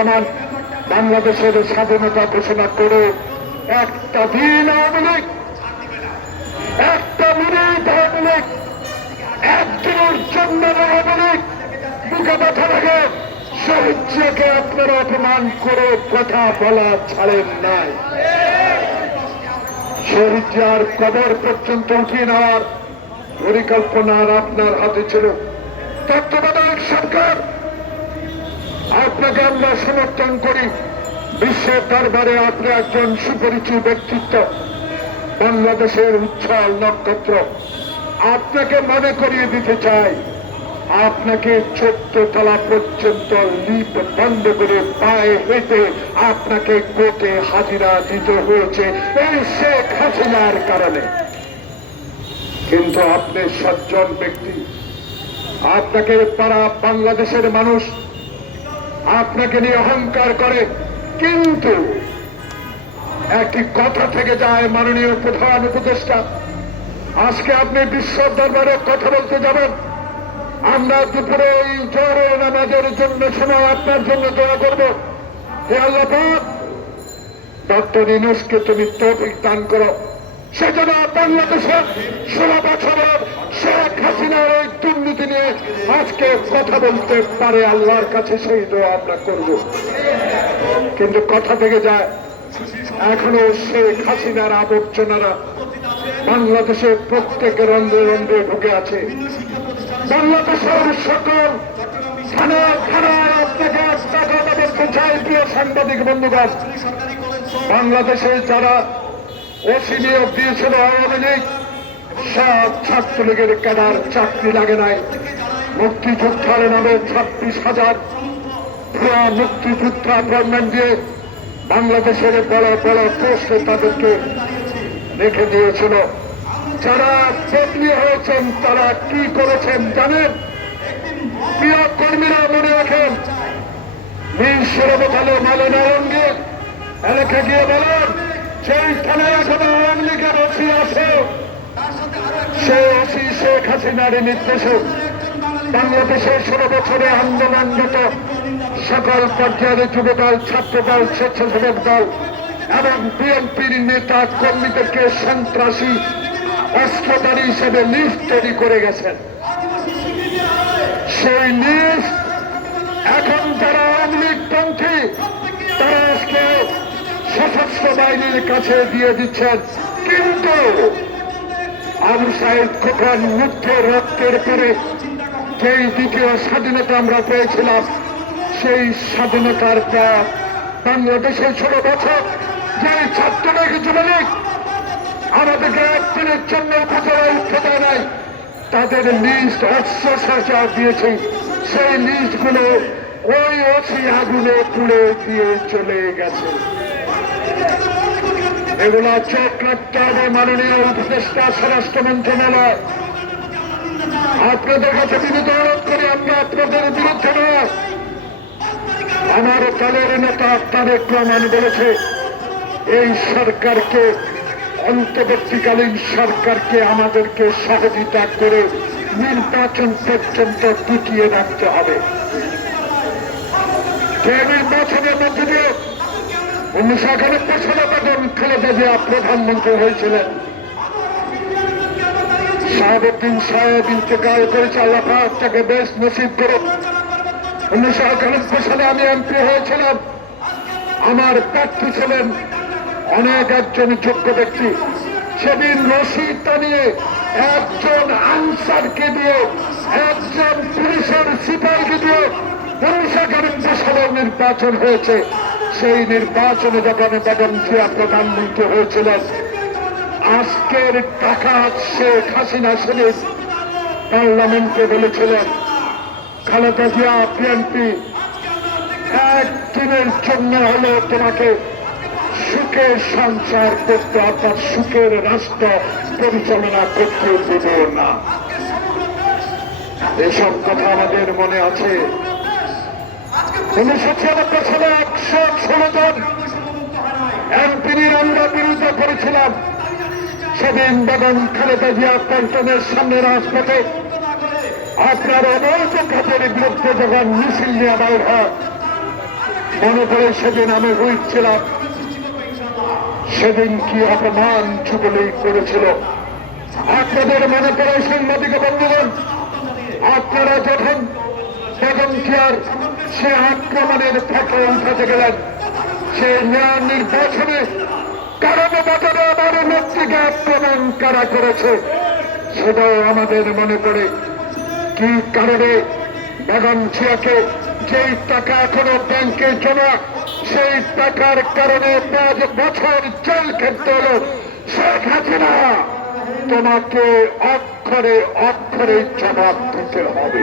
রহমান বাংলাদেশের স্বাধীনতা ঘোষণা করে একটা দিন আওয়ামী একটা মিনিট আওয়ামী লীগ, একদিনের জন্য আওয়ামী লীগ বুকে ব্যথা লাগে শহীদকে আপনারা অপমান করে কথা বলা ছাড়েন নাই। শহীদ জিয়ার কবর পর্যন্ত উঠিয়ে নেওয়ার পরিকল্পনা আপনার হাতে ছিল। তত্ত্বাবধায়ক সরকার আপনাকে আমরা সমর্থন করি। বিশ্বের দরবারে আপনি একজন সুপরিচিত ব্যক্তিত্ব। বাংলাদেশের উচ্ছল নক্ষত্র। আপনাকে মনে করিয়ে দিতে চাই, আপনাকে চোদ্দ তলা পর্যন্ত লিপ বন্ধ করে পায়ে হেঁটে আপনাকে কোর্টে হাজিরা দিতে হয়েছে এই শেখ হাসিনার কারণে। কিন্তু আপনি সজ্জন ব্যক্তি। আপনাকে পারা বাংলাদেশের মানুষ আপনাকে নিয়ে অহংকার করে, কিন্তু একটি কথা থেকে যায় মাননীয় প্রধান উপদেষ্টা। আজকে আপনি বিশ্ব দরবারে কথা বলতে যাবেন। আমরা দুপুরে এই জোরে নামাজের জন্য সময় আপনার জন্য দোয়া করব। হে আল্লাহ ডক্টর ইনুসকে তুমি তৌফিক দান করো। সেজন্য বাংলাদেশের ষোলো বছরের শেখ হাসিনার এই দুর্নীতি নিয়ে আজকে কথা বলতে পারে আল্লাহর কাছে, সেই আমরা করব। কিন্তু কথা থেকে যায়, এখনও শেখ হাসিনার আবর্জনারা বাংলাদেশের প্রত্যেক রন্ধ্রে রন্ধ্রে ঢুকে আছে। বাংলাদেশের সকল থানায় থানায় আপনাকে সাংবাদিক বন্ধুগণ, বাংলাদেশে যারা ওসি নিয়োগ দিয়েছিল আওয়ামী লীগ, সব ছাত্রলীগের কেনার চাকরি লাগে নাই। মুক্তিযোদ্ধার নামে ছাব্বিশ হাজার ভুয়া মুক্তিযোদ্ধা অ্যাপয়েন্টমেন্ট দিয়ে বাংলাদেশের বড় বড় পোস্টে তাদেরকে রেখে দিয়েছিল। যারা বদলি হয়েছেন, তারা কি করেছেন জানেন? প্রিয় কর্মীরা মনে রাখেন নীল শিরোপথালে মালে নারঙ্গে এলাকা গিয়ে বলেন সেই সকল পর্যায়ের যুবদল, ছাত্রদল, স্বেচ্ছাসেবক দল এবং বিএনপির নেতা কর্মীদেরকে সন্ত্রাসী, অস্ত্রধারী হিসেবে লিস্ট তৈরি করে গেছেন। সেই লিস্ট এখন যারা আওয়ামী লীগপন্থী তারা আজকে সশস্ত্র বাহিনীর কাছে দিয়ে দিচ্ছেন। কিন্তু আবু সাহেব খোকন রক্তের পরে যেই দ্বিতীয় স্বাধীনতা আমরা পেয়েছিলাম, সেই স্বাধীনতার বাংলাদেশের বছর যে আমাদেরকে একদিনের জন্য তাদের লিস্ট অস্ত্র দিয়েছে। সেই লিস্টগুলো ওই ওসি আগুনে পুড়ে দিয়ে চলে গেছে। এগুলা রাখতে মাননীয় উপদেষ্টা স্বরাষ্ট্র মন্ত্রণালয় আপনাদের কাছে বিনীত অনুরোধ করি, আমরা আপনাদের বিরুদ্ধে নয়। আমার দলের নেতা তারেক রহমান বলেছে, এই সরকারকে, অন্তর্বর্তীকালীন সরকারকে আমাদেরকে সহযোগিতা করে নির্বাচন পর্যন্ত টিকিয়ে রাখতে হবে। নির্বাচনের মধ্যে দিয়ে উনিশশো একানব্বই সালে তখন খালেদা জিয়া প্রধানমন্ত্রী হয়েছিলেন। শাহাবুদ্দিন করেছে আল্লাহ তাকে বেশ নসিব করে। উনিশশো একানব্বই সালে আমি এমপি হয়েছিলাম। আমার প্রার্থী ছিলেন অনেক একজন যোগ্য ব্যক্তি। সেদিন রশিদ টানিয়ে একজন আনসারকে দিয়ে, একজন পুলিশের সিপাহীকে দিয়ে উনিশশো একানব্বই সালের নির্বাচন হয়েছে। সেই নির্বাচনে যখন বেগম জিয়া প্রধানমন্ত্রী হয়েছিলেন আজকের টাকা শেখ হাসিনা শরীফ পার্লামেন্টে বলেছিলেন, খালেদা জিয়া, বিএনপি একদিনের জন্য হলেও তোমাকে সুখের সংসার করতে অর্থাৎ সুখের রাষ্ট্র পরিচালনা করতে দেব না। এসব কথা আমাদের মনে আছে। উনিশশো ছিয়ানব্বই সালে একশো ষোলো জন এমপির আমরা বিরোধিতা করেছিলাম। সেদিন বেগম খালেদা জিয়া পল্টনের সামনে রাজপথে আপনার অবৈধ খাতের বিরুদ্ধে যখন মিছিল নিয়ে বাইর মনে পড়ে সেদিন আমি ছিলাম। সেদিন কি অপমান যুবলীগ করেছিল। আপনাদের মনে পড়ে সাংবাদিক বন্ধুগণ, আপনারা যখন বেগম জিয়ার সে আক্রমণের ফটো উঠাতে গেলেন। সে মেয়র নির্বাচনে কারণ বাজারে আমার নেত্রীকে আক্রমণ কারা করেছে, সেটাও আমাদের মনে পড়ে। কি কারণে বেগম জিয়াকে যেই টাকা এখনও ব্যাংকে জমা, সেই টাকার কারণে পাঁচ বছর জেল খেতে হলো। শেখ হাসিনা, তোমাকে অক্ষরে অক্ষরে জবাব দিতে হবে।